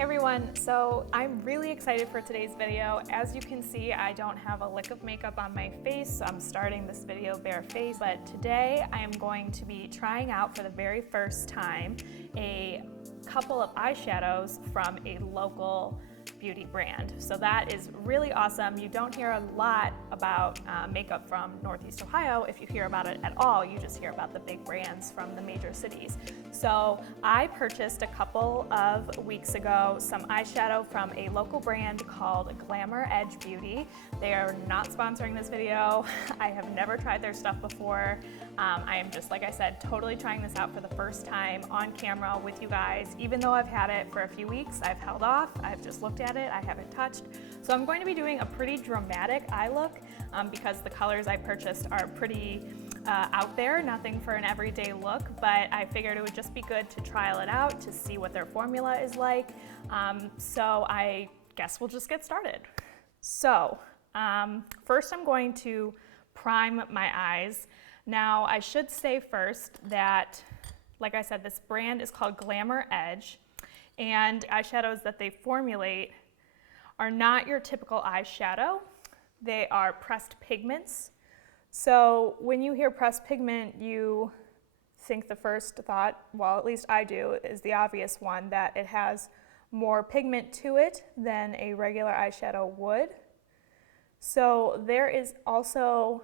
Hey everyone, so I'm really excited for today's video. As you can see, I don't have a lick of makeup on my face, so I'm starting this video barefaced. But today I am going to be trying out for the very first time a couple of eyeshadows from a local beauty brand. So that is really awesome. You don't hear a lot about makeup from Northeast Ohio. If you hear about it at all, you just hear about the big brands from the major cities. So I purchased a couple of weeks ago some eyeshadow from a local brand called Glamour Edge Beauty. They are not sponsoring this video. I have never tried their stuff before. I am just, like I said, totally trying this out for the first time on camera with you guys. Even though I've had it for a few weeks, I've held off. I've just looked at it. I haven't touched. So I'm going to be doing a pretty dramatic eye look because the colors I purchased are pretty out there, nothing for an everyday look, but I figured it would just be good to trial it out to see what their formula is like. So I guess we'll just get started. So first I'm going to prime my eyes. Now I should say first that, like I said, this brand is called Glamour Edge, and eyeshadows that they formulate are not your typical eyeshadow. They are pressed pigments. So when you hear pressed pigment, you think the first thought, well, at least I do, is the obvious one, that it has more pigment to it than a regular eyeshadow would. So there is also,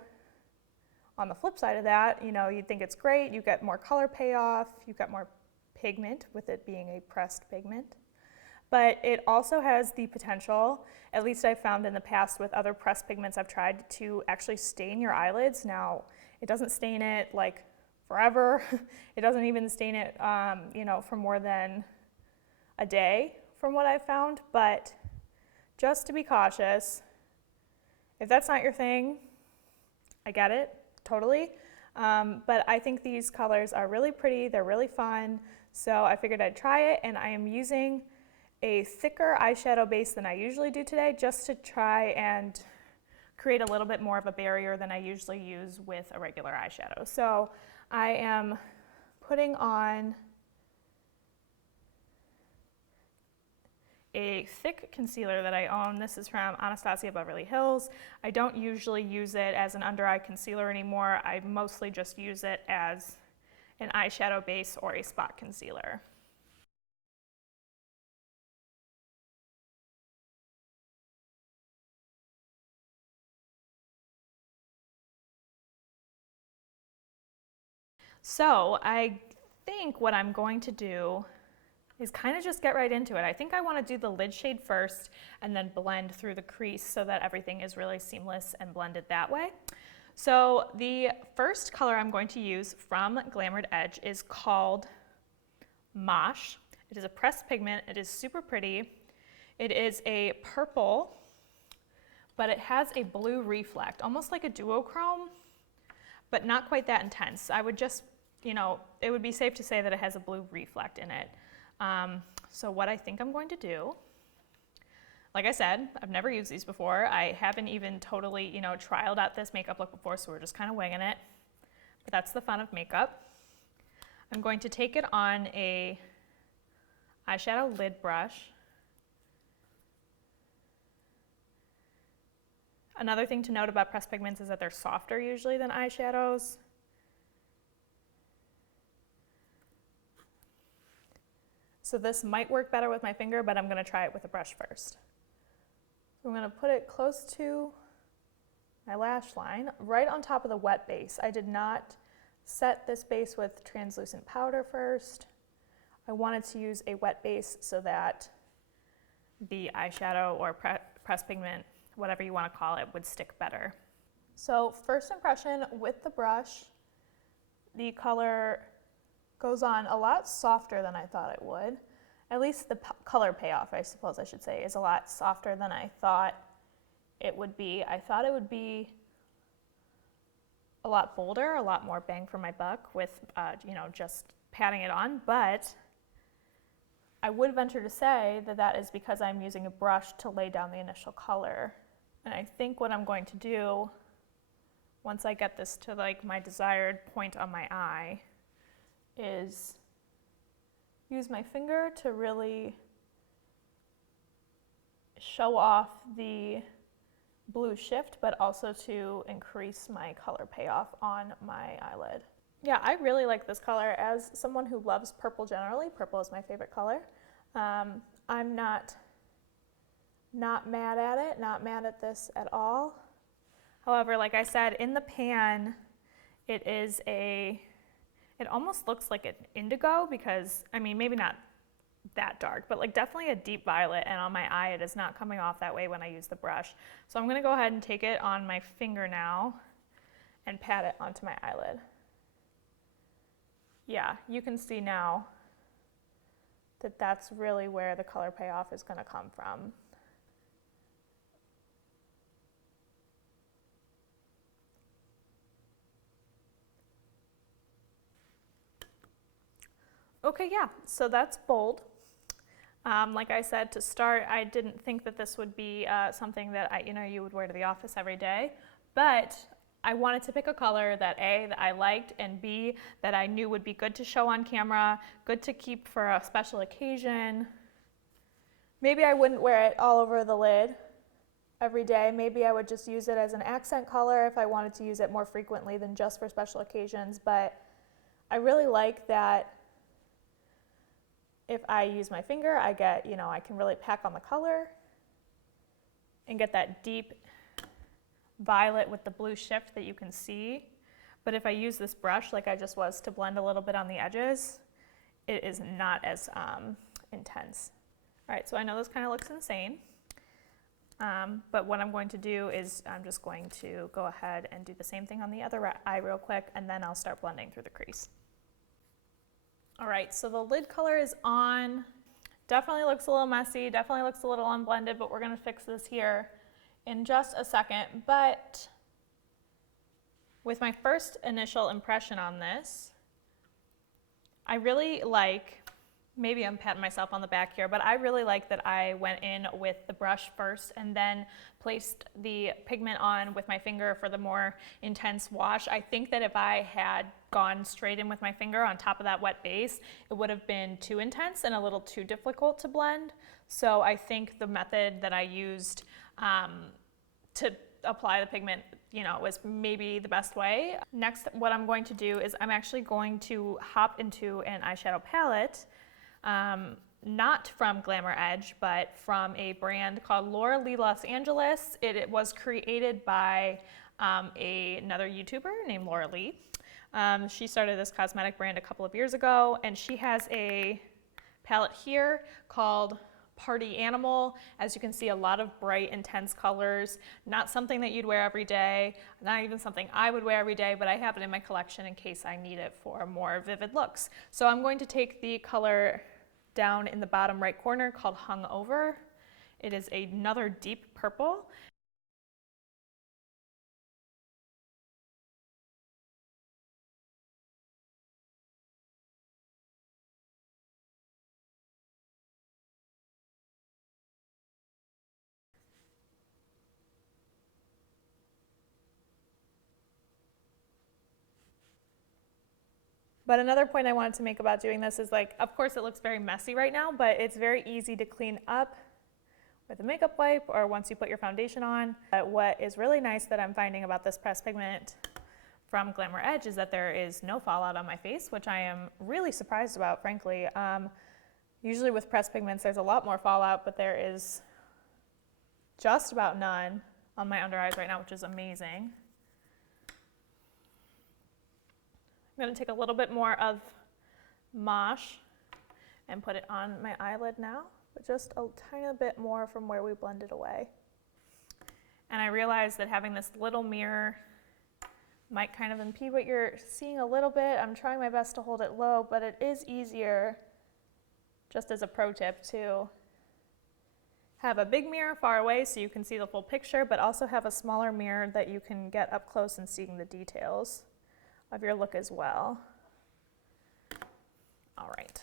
on the flip side of that, you know, you'd think it's great, you get more color payoff, you get more pigment with it being a pressed pigment. But it also has the potential, at least I've found in the past with other pressed pigments I've tried, to actually stain your eyelids. Now, it doesn't stain it like forever. It doesn't even stain it, you know, for more than a day from what I've found. But just to be cautious, if that's not your thing, I get it, totally. But I think these colors are really pretty, they're really fun. So I figured I'd try it, and I am using a thicker eyeshadow base than I usually do today, just to try and create a little bit more of a barrier than I usually use with a regular eyeshadow. So I am putting on a thick concealer that I own. This is from Anastasia Beverly Hills. I don't usually use it as an under eye concealer anymore. I mostly just use it as an eyeshadow base or a spot concealer. So I think what I'm going to do is kind of just get right into it. I think I want to do the lid shade first and then blend through the crease so that everything is really seamless and blended that way. So the first color I'm going to use from Glamour Edge is called Mosh. It is a pressed pigment. It is super pretty. It is a purple, but it has a blue reflect, almost like a duochrome, but not quite that intense. I would just, you know, it would be safe to say that it has a blue reflect in it. So what I think I'm going to do, like I said, I've never used these before. I haven't even totally, you know, trialed out this makeup look before, so we're just kind of winging it. But that's the fun of makeup. I'm going to take it on a eyeshadow lid brush. Another thing to note about pressed pigments is that they're softer usually than eyeshadows. So this might work better with my finger, but I'm going to try it with a brush first. So I'm going to put it close to my lash line, right on top of the wet base. I did not set this base with translucent powder first. I wanted to use a wet base so that the eyeshadow or pressed pigment, whatever you want to call it, would stick better. So first impression with the brush, the color goes on a lot softer than I thought it would. At least the color payoff, I suppose I should say, is a lot softer than I thought it would be. I thought it would be a lot bolder, a lot more bang for my buck with, you know, just patting it on, but I would venture to say that that is because I'm using a brush to lay down the initial color. And I think what I'm going to do, once I get this to like my desired point on my eye, is use my finger to really show off the blue shift, but also to increase my color payoff on my eyelid. Yeah, I really like this color. As someone who loves purple generally, purple is my favorite color. I'm not mad at it, not mad at this at all. However, like I said, in the pan, it almost looks like an indigo because, I mean, maybe not that dark, but like definitely a deep violet, and on my eye it is not coming off that way when I use the brush. So I'm gonna go ahead and take it on my finger now and pat it onto my eyelid. Yeah, you can see now that that's really where the color payoff is gonna come from. Okay, yeah, so that's bold. Like I said, to start, I didn't think that this would be something that you would wear to the office every day, but I wanted to pick a color that A, that I liked, and B, that I knew would be good to show on camera, good to keep for a special occasion. Maybe I wouldn't wear it all over the lid every day. Maybe I would just use it as an accent color if I wanted to use it more frequently than just for special occasions, but I really like that if I use my finger, I get, I can really pack on the color and get that deep violet with the blue shift that you can see. But if I use this brush like I just was to blend a little bit on the edges, it is not as intense. All right, so I know this kind of looks insane, but what I'm going to do is I'm just going to go ahead and do the same thing on the other eye real quick, and then I'll start blending through the crease. All right, so the lid color is on. Definitely looks a little messy, definitely looks a little unblended, but we're gonna fix this here in just a second. But with my first initial impression on this, I really like, maybe I'm patting myself on the back here, but I really like that I went in with the brush first and then placed the pigment on with my finger for the more intense wash. I think that if I had gone straight in with my finger on top of that wet base, it would have been too intense and a little too difficult to blend. So I think the method that I used to apply the pigment, was maybe the best way. Next, what I'm going to do is I'm actually going to hop into an eyeshadow palette, not from Glamour Edge, but from a brand called Laura Lee Los Angeles. It was created by another YouTuber named Laura Lee. She started this cosmetic brand a couple of years ago, and she has a palette here called Party Animal. As you can see, a lot of bright, intense colors. Not something that you'd wear every day, not even something I would wear every day, but I have it in my collection in case I need it for more vivid looks. So I'm going to take the color down in the bottom right corner called Hung Over. It is another deep purple. But another point I wanted to make about doing this is, like, of course it looks very messy right now, but it's very easy to clean up with a makeup wipe or once you put your foundation on. But what is really nice that I'm finding about this pressed pigment from Glamour Edge is that there is no fallout on my face, which I am really surprised about, frankly. Usually with pressed pigments there's a lot more fallout, but there is just about none on my under eyes right now, which is amazing. I'm going to take a little bit more of Mosh and put it on my eyelid now, but just a tiny bit more from where we blended away. And I realized that having this little mirror might kind of impede what you're seeing a little bit. I'm trying my best to hold it low, but it is easier, just as a pro tip, to have a big mirror far away so you can see the full picture, but also have a smaller mirror that you can get up close and seeing the details of your look as well. All right.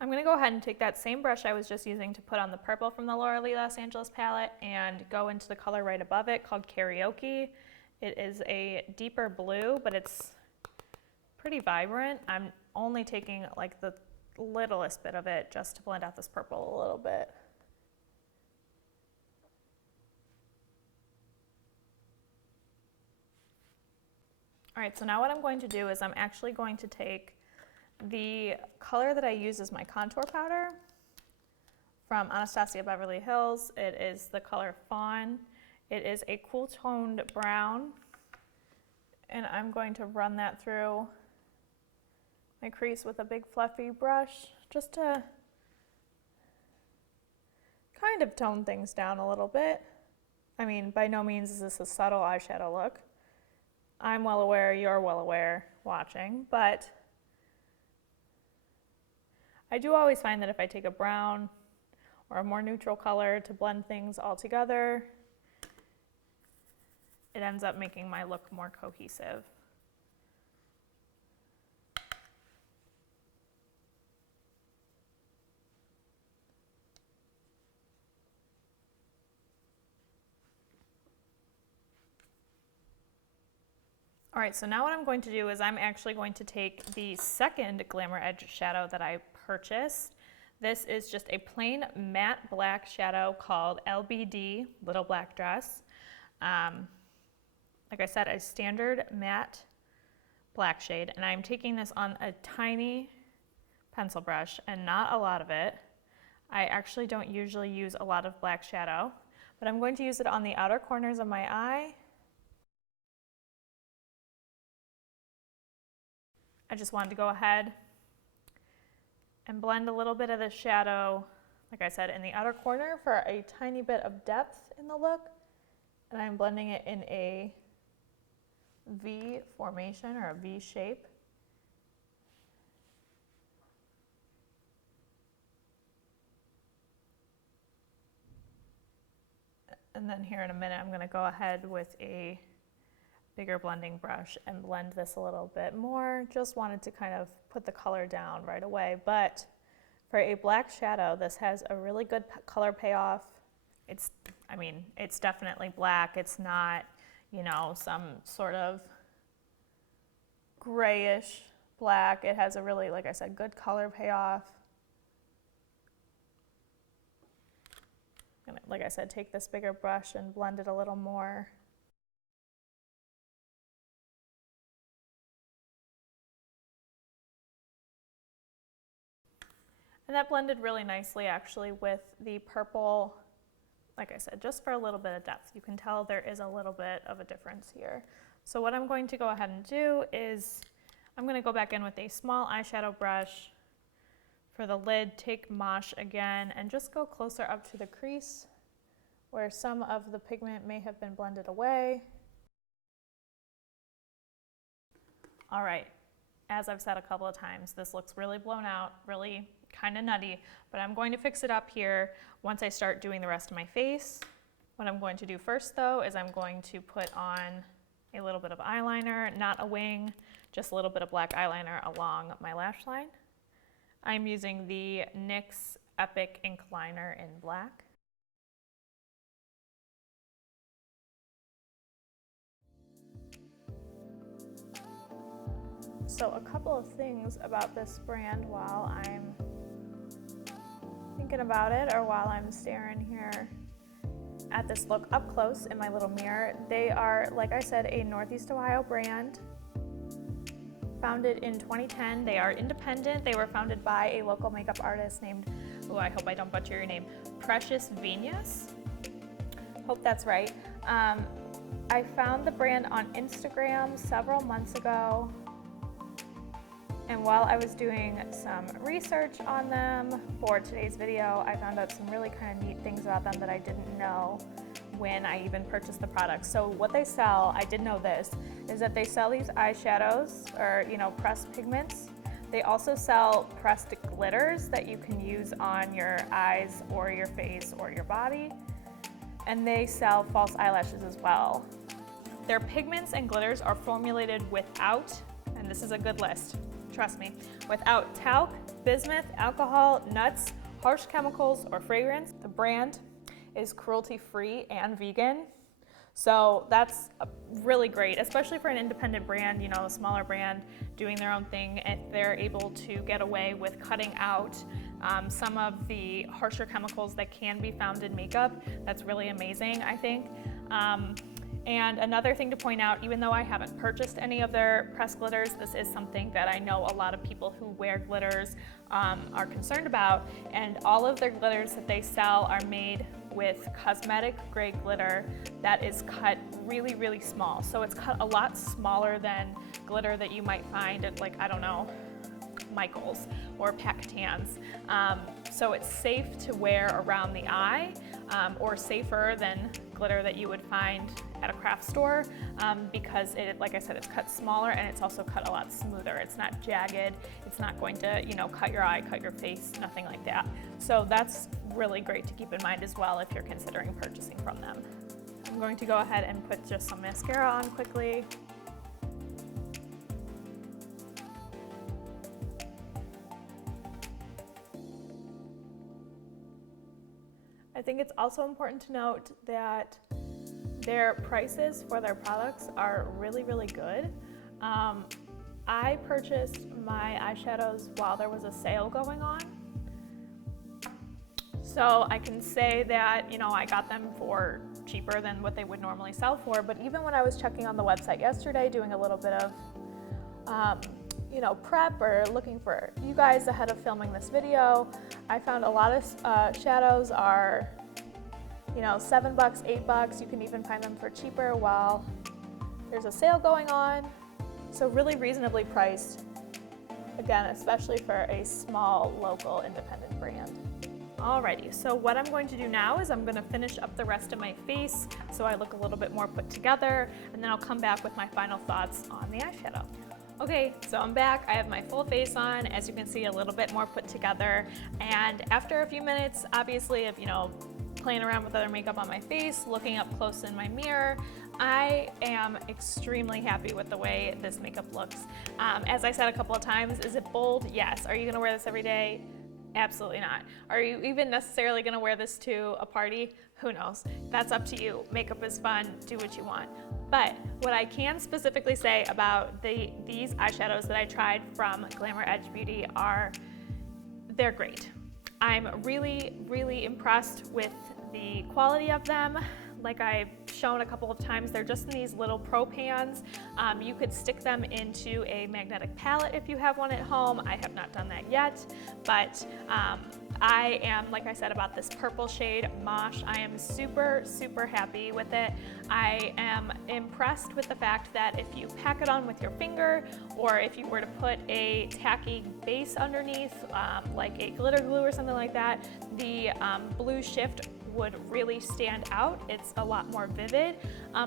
I'm going to go ahead and take that same brush I was just using to put on the purple from the Laura Lee Los Angeles palette and go into the color right above it called Karaoke. It is a deeper blue, but it's pretty vibrant. I'm only taking like the littlest bit of it just to blend out this purple a little bit. All right, so now what I'm going to do is I'm actually going to take the color that I use as my contour powder from Anastasia Beverly Hills. It is the color Fawn. It is a cool toned brown, and I'm going to run that through my crease with a big fluffy brush just to kind of tone things down a little bit. I mean, by no means is this a subtle eyeshadow look. I'm well aware, you're well aware watching, but I do always find that if I take a brown or a more neutral color to blend things all together, it ends up making my look more cohesive. All right, so now what I'm going to do is I'm actually going to take the second Glamour Edge shadow that I purchased. This is just a plain matte black shadow called LBD, Little Black Dress. Like I said, a standard matte black shade, and I'm taking this on a tiny pencil brush and not a lot of it. I actually don't usually use a lot of black shadow, but I'm going to use it on the outer corners of my eye. I just wanted to go ahead and blend a little bit of the shadow, like I said, in the outer corner for a tiny bit of depth in the look. And I'm blending it in a V formation or a V shape. And then here in a minute, I'm going to go ahead with a bigger blending brush and blend this a little bit more. Just wanted to kind of put the color down right away. But for a black shadow, this has a really good color payoff. I mean, it's definitely black. It's not, you know, some sort of grayish black. It has a really, like I said, good color payoff. I'm gonna, like I said, take this bigger brush and blend it a little more. And that blended really nicely actually with the purple, like I said, just for a little bit of depth. You can tell there is a little bit of a difference here. So what I'm going to go ahead and do is I'm going to go back in with a small eyeshadow brush for the lid, take Mosh again, and just go closer up to the crease where some of the pigment may have been blended away. All right, as I've said a couple of times, this looks really blown out, really kind of nutty, but I'm going to fix it up here once I start doing the rest of my face. What I'm going to do first though is I'm going to put on a little bit of eyeliner, not a wing, just a little bit of black eyeliner along my lash line. I'm using the NYX Epic Ink Liner in black. So a couple of things about this brand while I'm thinking about it or while I'm staring here at this look up close in my little mirror. They are, like I said, a Northeast Ohio brand, founded in 2010. They are independent. They were founded by a local makeup artist named, oh, I hope I don't butcher your name, Precious Venus. Hope that's right. I found the brand on Instagram several months ago. And while I was doing some research on them for today's video, I found out some really kind of neat things about them that I didn't know when I even purchased the product. So what they sell, I did know this, is that they sell these eyeshadows or, you know, pressed pigments. They also sell pressed glitters that you can use on your eyes or your face or your body. And they sell false eyelashes as well. Their pigments and glitters are formulated without, and this is a good list, trust me, without talc, bismuth, alcohol, nuts, harsh chemicals, or fragrance. The brand is cruelty-free and vegan. So that's really great, especially for an independent brand, you know, a smaller brand doing their own thing. If they're able to get away with cutting out some of the harsher chemicals that can be found in makeup, that's really amazing, I think. And another thing to point out, even though I haven't purchased any of their pressed glitters, this is something that I know a lot of people who wear glitters are concerned about. And all of their glitters that they sell are made with cosmetic grade glitter that is cut really, really small. So it's cut a lot smaller than glitter that you might find at, like, I don't know, Michael's or Pac-Tan's. So it's safe to wear around the eye, or safer than glitter that you would find at a craft store, because it, like I said, it's cut smaller and it's also cut a lot smoother. It's not jagged. It's not going to, you know, cut your eye, cut your face, nothing like that. So that's really great to keep in mind as well if you're considering purchasing from them. I'm going to go ahead and put just some mascara on quickly. I think it's also important to note that their prices for their products are really, really good. I purchased my eyeshadows while there was a sale going on. So I can say that, you know, I got them for cheaper than what they would normally sell for, but even when I was checking on the website yesterday, doing a little bit of you know, prep or looking for you guys ahead of filming this video, I found a lot of shadows are, you know, $7, $8. You can even find them for cheaper while there's a sale going on. So really reasonably priced, again, especially for a small local independent brand. Alrighty, so what I'm going to do now is I'm going to finish up the rest of my face so I look a little bit more put together, and then I'll come back with my final thoughts on the eyeshadow. Okay, so I'm back. I have my full face on, as you can see, a little bit more put together. And after a few minutes, obviously, of, you know, playing around with other makeup on my face, looking up close in my mirror, I am extremely happy with the way this makeup looks. As I said a couple of times, is it bold? Yes. Are you gonna wear this every day? Absolutely not. Are you even necessarily gonna wear this to a party? Who knows? That's up to you. Makeup is fun, do what you want. But what I can specifically say about these eyeshadows that I tried from Glamour Edge Beauty are, they're great. I'm really, really impressed with the quality of them. Like I've shown a couple of times, they're just in these little pro pans. You could stick them into a magnetic palette if you have one at home. I have not done that yet, but I am, like I said, about this purple shade, Mosh. I am super, super happy with it. I am impressed with the fact that if you pack it on with your finger, or if you were to put a tacky base underneath, like a glitter glue or something like that, the blue shift would really stand out. It's a lot more vivid,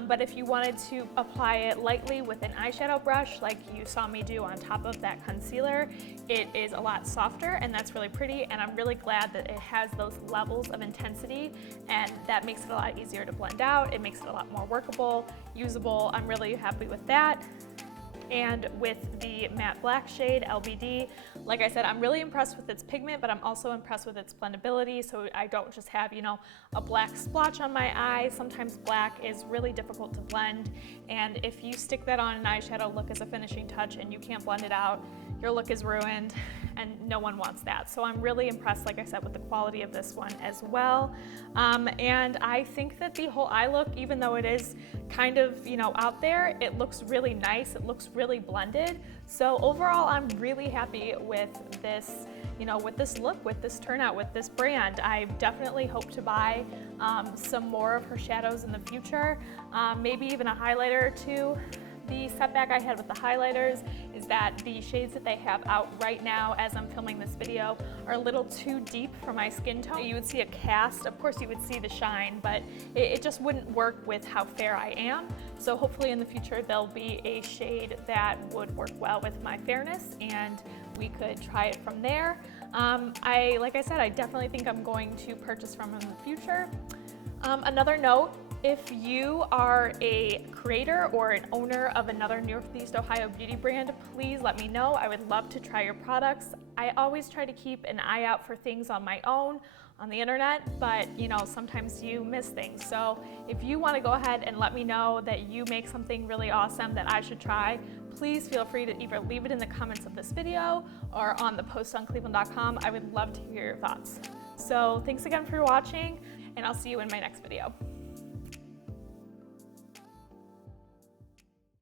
but if you wanted to apply it lightly with an eyeshadow brush like you saw me do on top of that concealer, it is a lot softer, and that's really pretty, and I'm really glad that it has those levels of intensity, and that makes it a lot easier to blend out. It makes it a lot more workable, usable. I'm really happy with that. And with the matte black shade, LBD, like I said, I'm really impressed with its pigment, but I'm also impressed with its blendability, so I don't just have, you know, a black splotch on my eye. Sometimes black is really difficult to blend, and if you stick that on an eyeshadow look as a finishing touch and you can't blend it out, your look is ruined, and no one wants that. So I'm really impressed, like I said, with the quality of this one as well. And I think that the whole eye look, even though it is kind of, you know, out there, it looks really nice. It looks really blended. So overall, I'm really happy with this, you know, with this look, with this turnout, with this brand. I definitely hope to buy some more of her shadows in the future, maybe even a highlighter or two. The setback I had with the highlighters is that the shades that they have out right now as I'm filming this video are a little too deep for my skin tone. You would see a cast, of course you would see the shine, but it just wouldn't work with how fair I am. So hopefully in the future there'll be a shade that would work well with my fairness, and we could try it from there. Like I said, I definitely think I'm going to purchase from them in the future. Another note, if you are a creator or an owner of another Northeast Ohio beauty brand, please let me know. I would love to try your products. I always try to keep an eye out for things on my own, on the internet, but you know, sometimes you miss things. So if you want to go ahead and let me know that you make something really awesome that I should try, please feel free to either leave it in the comments of this video or on the post on cleveland.com. I would love to hear your thoughts. So thanks again for watching, and I'll see you in my next video.